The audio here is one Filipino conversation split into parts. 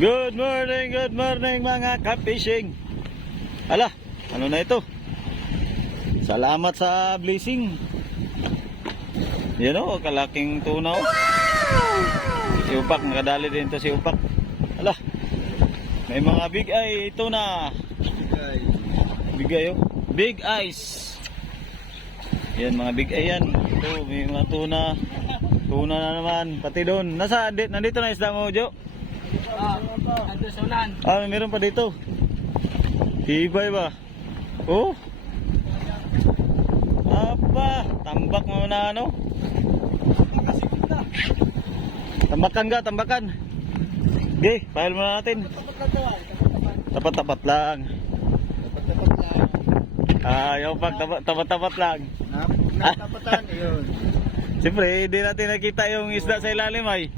Good morning mga ka-fishing. Ala, ano na ito? Salamat sa blessing. Yan o, kalaking tuna o. Si Upak, nakadali din ito si Upak. Ala, may mga big eye tuna. Big eye o. Big eyes. Yan mga big eye yan. Ito, may mga tuna. Tuna na naman, pati doon. Nandito na isda mo, Jo? Meron pa dito. Tibay ba? Oh. Apa, tambak mo na ano? Tambakan. Okay, file mo na natin. Tapat-tapat lang. Ayaw pag tapat-tapat lang. Napatapatan yun. Siyempre, hindi natin nakita yung isda sa ilalim ay.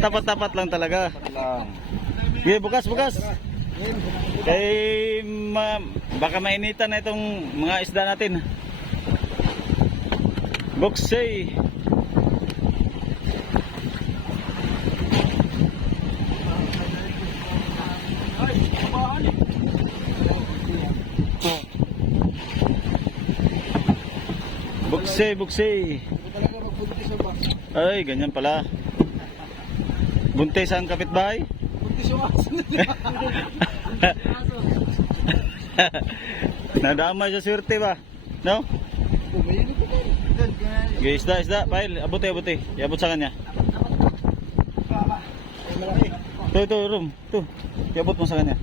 Tapat-tapat lang talaga. Okay, bukas. Kay baka mainitan na itong mga isda natin. Buksay. Buksay. Ay, ganyan pala. Buntis ang kapitbahay? Buntis yung aso nila. Nadamay sa swerte ba? No? Okay, isda. Pail, abuti. Iabot sa kanya. Ito, room. Ito. Iabot mo sa kanya.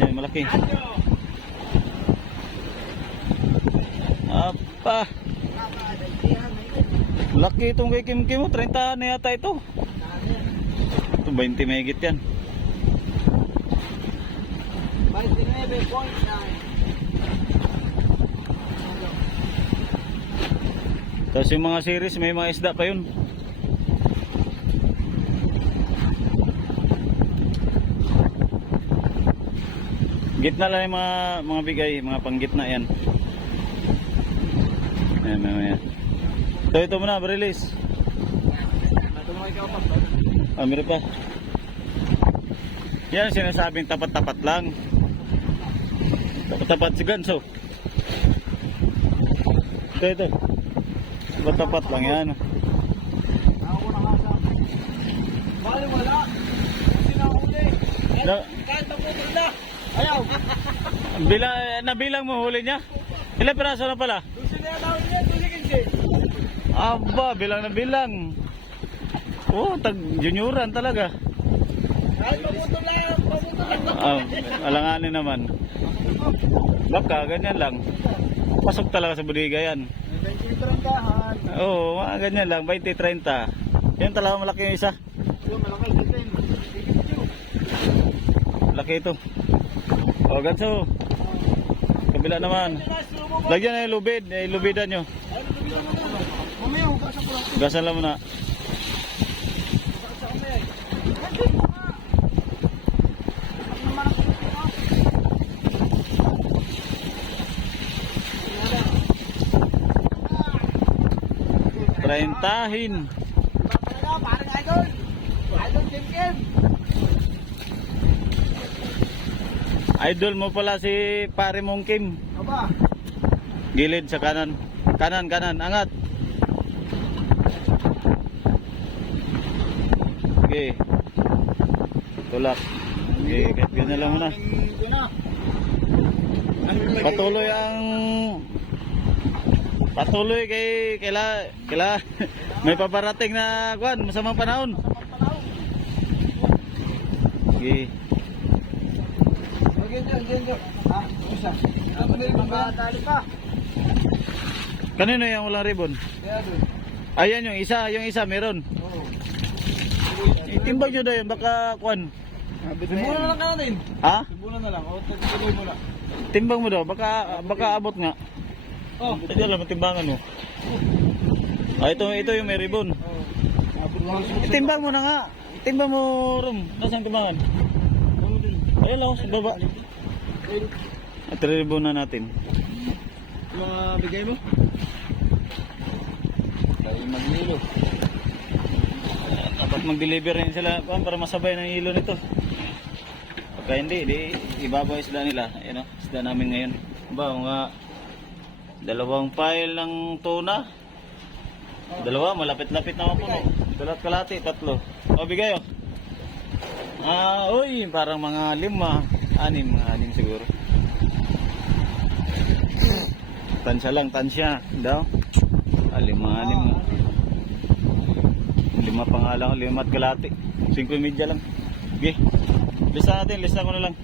Yan, malaki. Apa? Laki itong kay Kim mo, 30 na yata ito. Ito 20 mahigit yan. Tapos yung mga series may mga isda pa yun. Gitna lang yung mga bigay, mga panggitna yan. Ayan. Ito muna, release. Meron pa. Yan sinasabing tapat-tapat lang. Tapat-tapat si Ganso. Ito. Tapat-tapat lang yan. Wala. Sinahuli. Kahit naputol na. Ayaw. Nabilang mo huli niya? Ilang piraso na pala? Aba, bilang na bilang. Oh, junioran talaga. Alanganin naman. Baka, ganyan lang. Pasok talaga sa bodega yan. Oo, mga ganyan lang, 20-30. Yan talaga malaki yung isa. Malaki ito. O, ganso. Kabila naman. Lagyan na yung lubid, lubidan nyo. Gasan lang muna. Trentahin. Idol mo pala si pare mong Kim. Gilid sa kanan. Kanan, angat. Okay. Tulak. Okay, kahit ganyan lang muna. Patuloy kaila may paparating na kuan, masamang panahon. Okay. Kanino yung walang ribbon? Ayan yung isa meron. Itimbag nyo dayon, baka kuan. Timbulan na lang ka natin. Ha? Timbulan na lang. O, tagtuloy mo na. Timbang mo daw, baka abot nga. Ito lang, matimbangan mo. Ito yung may ribbon. Itimbang mo na nga. Itimbang mo, Rom. Nasaan timbangan? Ayun lang, sa baba. At ribbon na natin. Mga bigay mo? Tayo maglilo. Dapat mag-deliver rin sila para masabay ng ilo nito. Pagka hindi, ibabaw isda nila. Ayan o, isda namin ngayon. Ba, mga 2 pile ng tuna. 2, malapit-lapit naman po. 2 kalahati, 3. O, bigay o. Uy, parang mga 5, 6 siguro. Tansya lang, tansya. Daw. 5, 6. 5 pa nga lang, 5 at kalahati. 5.30 lang. Okay. Lista natin, lista ko na lang.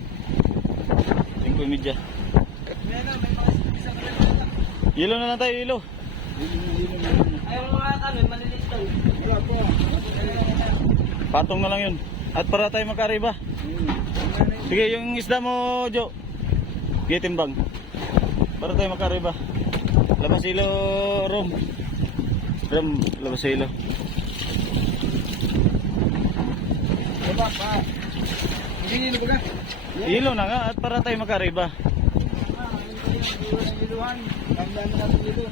5.30. Ilo na lang tayo, ilo. Ayaw mga kanon, malilit daw. Wala po. Patong na lang yun. At para tayo magkariba. Sige, yung isda mo, Jo. Sige, timbang. Para tayo magkariba. Labas ilo, Rom. Labas ilo. Diba pa? Hindi nilo ba ka? Ilo na nga, at para tayo magkariba. Niluhan. Kamdan na natin dito.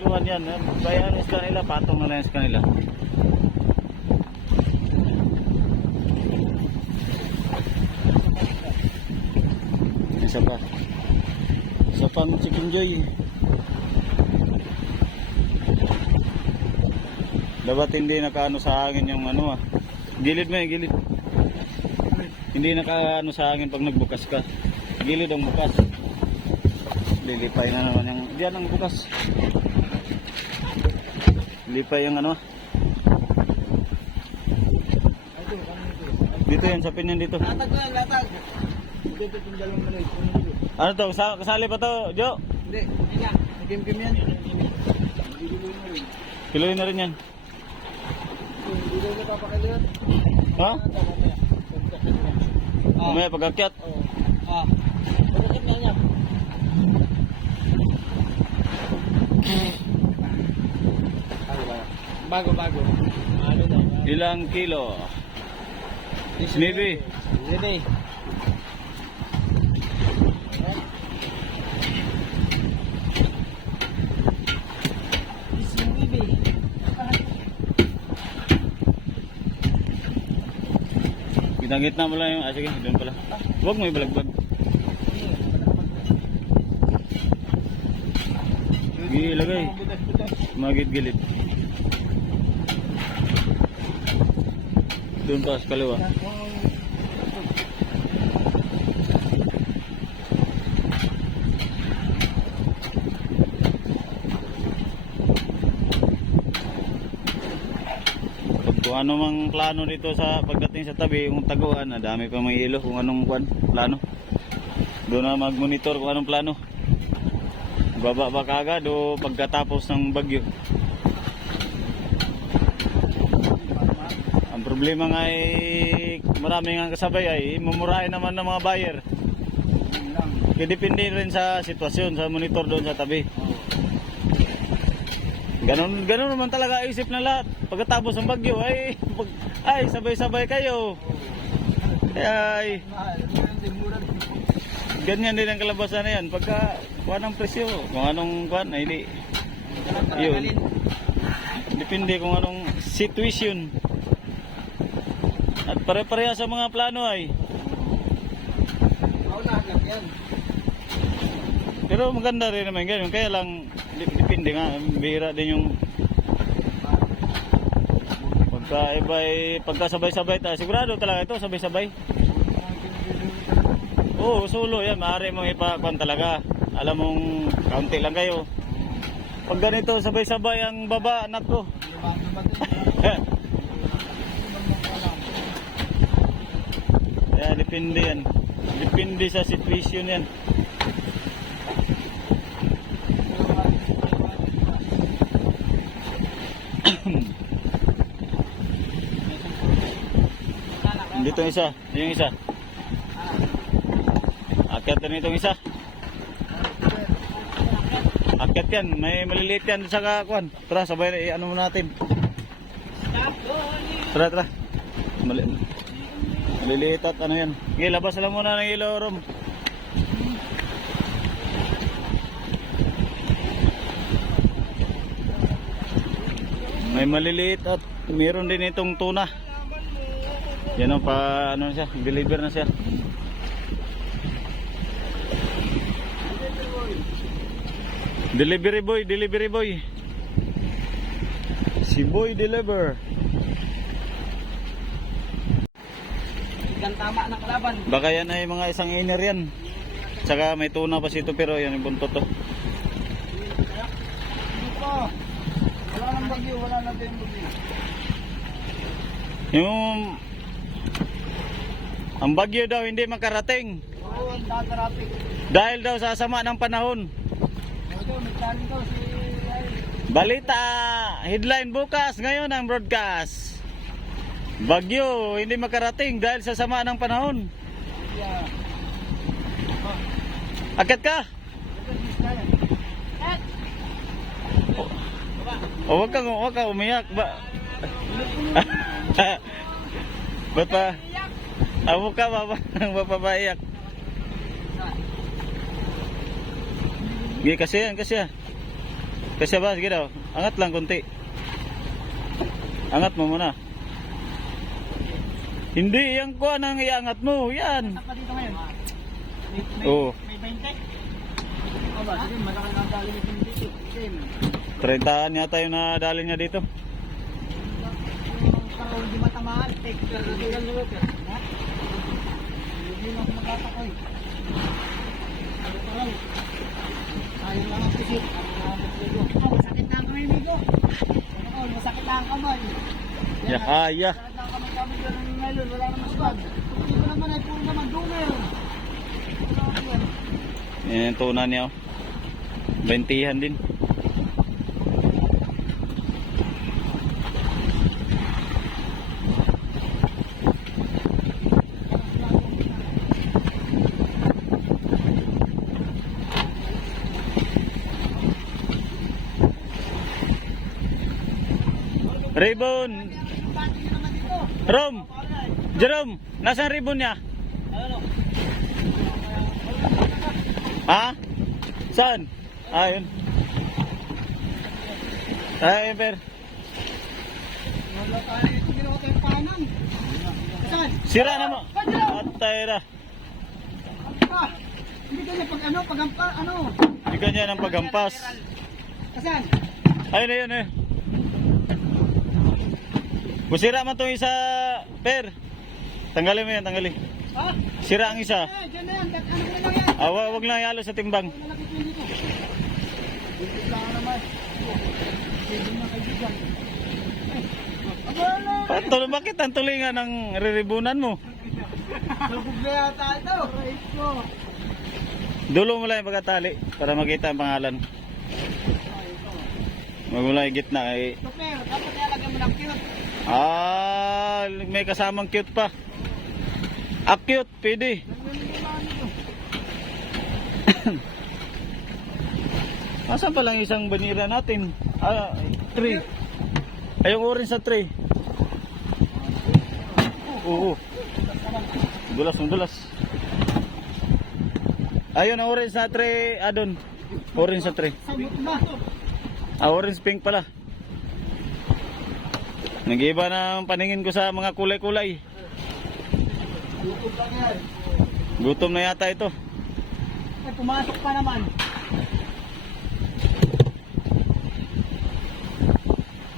Iluhan yan. Bayan ang isda nila, patong na lang sa kanila. Isa pa. Isa pang chicken joy. Dapat hindi nakaano sa hangin yung ano ah. Gilid mo gilid. Hindi nakaano sa hangin pag nagbukas ka. Gilid ang bukas. Lilipay na naman yung diyan ang bukas. Lipay yung ano. Dito yan sa pinyan dito. Latag lang, latag. Dito yung dalawang maliit. Ano to? Kasali pa to, Jo? Hindi, hindi nga. Nagim-kim yan. Diluloy mo rin. Kiloy na rin yan. Hindi daw napapakaliwan. Ha? Pagkakit Mamaya pag-akyat. Oo. Pagkakit na niya. Bago. Ano daw? Ilang kilo? Maybe. Ready. Ginagit na mo lang yung... sige, doon pala. Huwag mo ibalagbag. Ilagay. Magit-gilid. Doon pa sa kaliwa. Kung ano mang plano dito sa pagdating sa tabi, yung taguan, dami pa may ilo kung anong plano. Doon na mag-monitor kung anong plano. Baba ba kaagad o pagkatapos ng bagyo. Ang problema nga ay marami nga kasabay ay mumurahin naman ng mga buyer. Kaya depende rin sa sitwasyon, sa monitor doon sa tabi. Ganon naman talaga isip na lahat. Pagkatapos ng bagyo ay sabay-sabay kayo. Ay ganyan din ang kalabasan na yan. Pagka kuha ng presyo, kung anong kuha na hindi. Yun. Depende kung anong situation. At pare-pareha sa mga plano ay. Yan. Pero maganda rin naman ganyan. Kaya lang depende nga, bihira din yung pagka sabay-sabay tayo. Sigurado talaga ito, sabay-sabay. Oo, solo yan. Maaari mong ipakuan talaga. Alam mong kaunti lang kayo. Pag ganito, sabay-sabay ang baba, anak ko. Kaya depende yan. Depende sa situation yan. Dito isa, yung isa. Akyat na itong isa. Akyat yan, may maliliit yan sa kakuan. Tara, sabay na ano natin. Tara. Maliliit at ano yan. Okay, labas lang muna ng ilaw, Rom. May maliliit at meron din itong tuna. Yan o, pa ano na siya, deliver na siya. Delivery boy, delivery boy. Si boy deliver. Ikan tama ng kalaban. Baka yan ay mga isang iner yan. Tsaka may tuna pa sito pero yan yung buntot to. Dito. Wala nang bagyo, wala nang bagyo. Yung ang bagyo daw hindi makarating Oo, ang tatarapik. dahil daw sa sama ng panahon. Ito, nagkanin daw si... Balita, headline bukas ngayon ang broadcast. Bagyo hindi makarating dahil sa sama ng panahon. Yeah. Akit ka? O wag ka umiyak ba? Ba't pa? Amo ka ba? Mapapaiyak. Sige kasi yan, kasi yan. Kasi ba? Sige daw. Angat lang konti. Angat mo muna. Hindi, yan ko ang iangat mo. Yan. Saan pa dito ngayon? Oo. May 20? O ba, sige, malaki na ang dali ni Kim dito. Kim. 30 yata yung nadali niya dito. Parang hindi matamaan. Take ka lang nyo. Ha? Hindi lang magkatakoy. Ano pa lang? Sayang lang ang pisit. Masakit na ang kamay, Migo. Masakit na ang kamay. Yahaya. Masakit na ang kamay doon ng melon. Wala naman squad. Dito naman ay puro naman dumer. Yan yung tuna niya. 20 din. Ribbon. Rom. Jerome, nasaan ribbon niya? Ha? Saan? Ayun. Ay, per. Wala tayo. Ginawa ko yung panan. Saan? Sira na mo. Atay na. Ah, hindi ka niya pag ano, ano? Hindi ka niya ng paghampas. Saan? Ayun, ayun, ayun. Busira man itong isa, per. Tanggalin mo yan, tanggalin. Ha? Sira ang isa. Diyan na yan. Ano ko na lang yan? Wag lang ihalo sa timbang. Malaki po dito. Dito lang naman. Hindi na kaibigan. Patol, bakit ang tulingan ng riribunan mo? Lubog na yata ito. Right ko. Dulo mo lang yung pagkatali para makita ang pangalan. Wag mo lang yung gitna eh. Super, dapat ilalagay mo ng cute. May kasamang cute pa. Cute, pwede. Asan pa lang isang banira natin? 3. Ay, yung orange sa 3. Oo. Dulas, dulas. Ayun, ang orange sa 3, adon. Orange sa 3. Sabot ba? Orange pink pala. Nag-iba ng paningin ko sa mga kulay-kulay. YouTube lang yan. Gutom na yata ito. Ay, pumasok pa naman.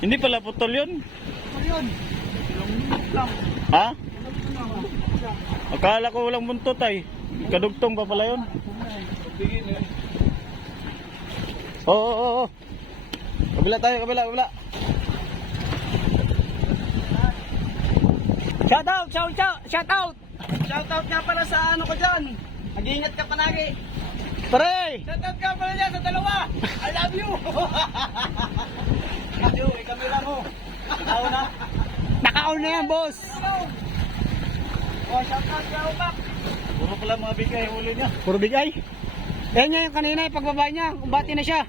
Hindi pala putol yun. Ano yun? Ilang minute lang. Ha? Ilang minute lang. Akala ko walang buntot ay. Kadugtong pa pala yun. Oo. Kabila tayo, kabila. Shout out! Shout out nga pala sa ano ko dyan. Mag-iingat ka palagi. Pare! Shout out nga pala dyan sa dalawa. I love you! Yo, ikamila mo. Nakaon na? Nakaon na yan, boss. Oh, shout out ka, Upak. Puro pala mga bigay huli niya. Puro bigay? Yan niya yung kanina, yung pagbaba niya. Kumbati na siya.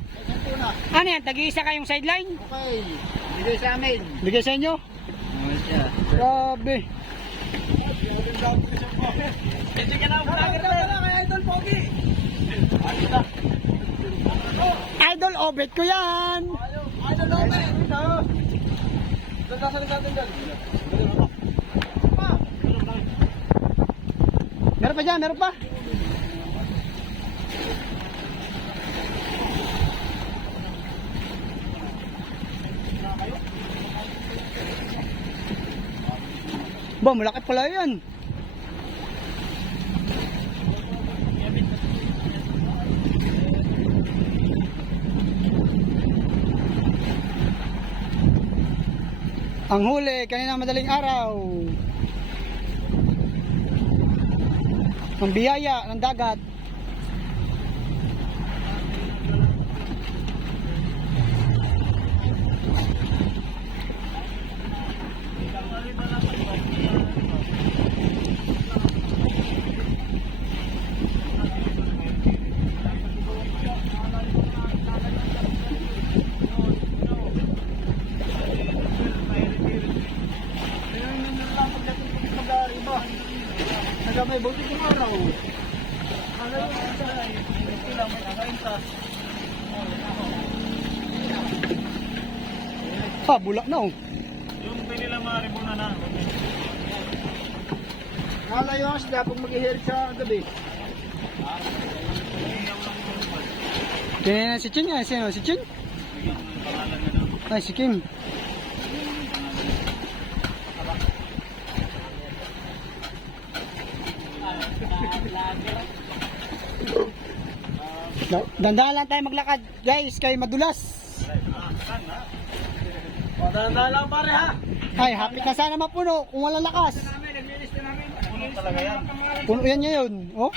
Ano yan? Tag-iisa kayong sideline? Okay, bigay sa amin. Bigay sa inyo? Ano siya? Grabe. Hindi ka na vlogger na kay Idol Pogi. Idol Obet ko yan. Idol Obet. Tatasan natin dyan. Meron pa dyan, meron pa. Ba, malaki pala yan. Ang huli, kanina madaling araw. Ang biyaya ng dagat. May buti kong araw. Bulak na oh. Yung pinila maribuna na. Malayo ang sila pag mag-ihirit sa gabi. Kaya si Ching, ay sino? Si Ching? Ay, si Kim. Dandahan lang tayo maglakad, guys, kay madulas. Dahan-dahan lang pare ha. Ay, hapit na sana mapuno kung wala lakas. Puno talaga yan. Puno yan ngayon, oh.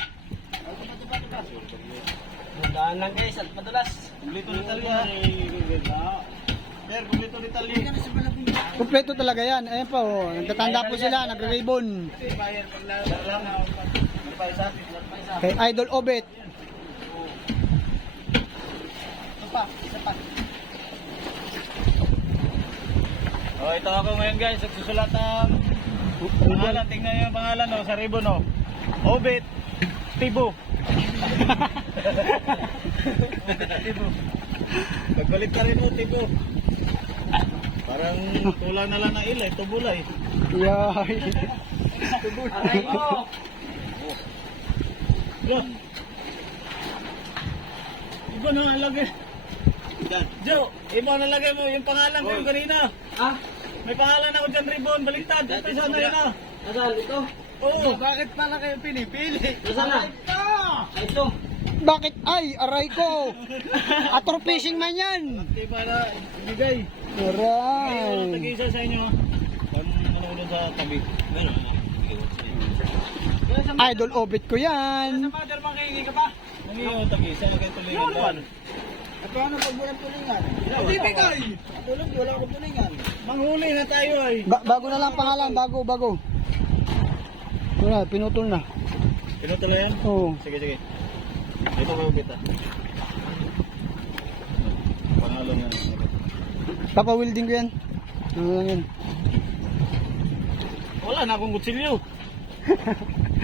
Dahan lang guys at madulas. Kumplito ni Tali ha. Sir, kumplito ni Tali. Kompleto talaga yan. Ayan pa, oh. Nagtatanda po sila, nag-ribbon. Bayar pag lang. Hindi pa isa. Kay Idol Obet. Oh, ito ako ngayon guys, nagsusulat ng pangalan. Tingnan niyo yung pangalan oh, sa ribbon oh. Obet Tibo. Tibo. Nagbalik ka rin oh, Tibo. Parang tulang na lang na ilay, tubulay. Yay. Aray mo! Yan. Iba na nalagay. Joe, iba na nalagay mo yung pangalan ko yung kanina. Ah? May pangalan ako dyan, ribbon. Baliktad. Ito sana yun ah. Nasaan ito? Oo. Bakit pala kayo pinipili? Nasaan na? Ay, ito. Bakit? Ay, aray ko. Ator fishing man yan. Di para ibigay. Aray. Tag-isa sa inyo. Ano doon sa tabi. Idol Obet ko yan. Mother, makihingi ka pa? Ano yung tag-isa? Lagay tulingan doon. At ano pag walang tulingan? Ibigay! Tulog, wala akong tulingan. Manghuli na tayo ay. Bago na lang pangalan, bago. Wala, pinutol na. Pinutuloy yan? Oo. Sige, sige. Ito kayo kita. Pangalan yan. Papa-welding ko yan. Ano lang yan. Wala na akong kutsilyo.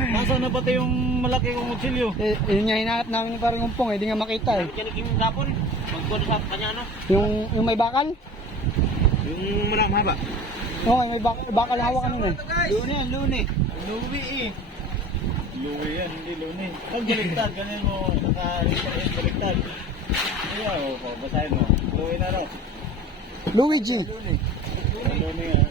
Nasaan na pati yung malaki kong kutsilyo? Yun nga hinahanap namin yung parang umpong, di nga makita eh. Kinig yung gapon. Magkuhan sa kanya ano? Yung may bakal? Yung mahaba. Oo, may bakal na hawakan nun eh. Luni yan, luni. Lumi eh. Lumi yan, hindi luni. Pag baliktad, ganun mo, naka-reference baliktad. Ayan, basahin mo. Lumi na ro. Luigi. Lumi yan.